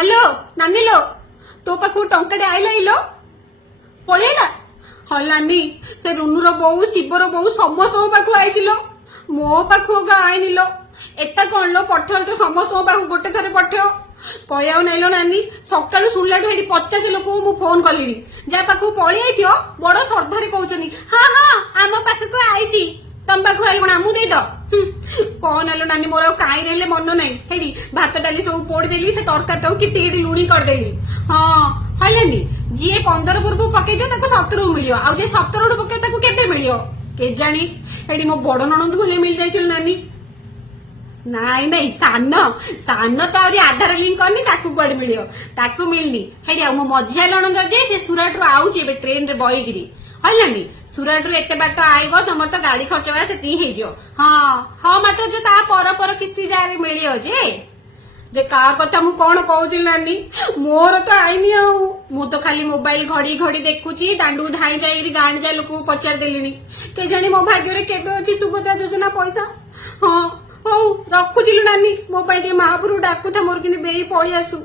Hello नानी लो तो पाखु टंकाटे आइला इलो पळेला हल नानी से रुनुर बोऊ शिवर बोऊ समस्त पाखु आइलो मो पाखु आईनिलो एटा कौन लो पठेल तो समस्त पाखु गोटे थरे पठेओ कहू नाइलो नानी सकाळु सुनलाठु एठी 50 लोक मु फोन कलिनी जा पाखु पळी आइथियो बड़ श्रद्धारे कहउचनी हां हां आम पाखु आइची तम पाखु आइल कोन आमु देई द कौन आलो नानी मोर काई रहले मन नहीं हेडी भात डाली सब पोड़ी देली से तरकाटा किटी किटी लुणी कर देली हां हलेनी जी 15 पूर्व पकई दियो ताको 17 मिलियो आ जे 17 पकई ताको केबे मिलियो के जानी हेडी मो बड़ ननंद होले मिल जाइछल नानी नाई नहीं सान सान तो आरी आधार लिंक करनी ताकू कुआडे मिलियो ताकू मिलनी हेडी आ मो मझिया ननंद जे से सुरत रो आउची बे ट्रेन रे बईगिरी हलानी सुरत रू एते बाट आइबो तमर तो गाड़ी खर्च वाला सेती हे जो हां हां मात्र जो ता पर किस्ती जारे मिलियो जे का कथा मु कोन कहउची नानी मोर तो आइनी आ मु तो खाली मोबाइल घड़ी घड़ी देखुची दांडू धाई जाई गांड जा लोक पचार देलिनी के जानी मो भाग्य रे केबे अछि सुभद्रा योजना पैसा हां हौ रखुचिलु नानी मोबाइल महापुरु डाकू था मोर किने बेई पळी आसु।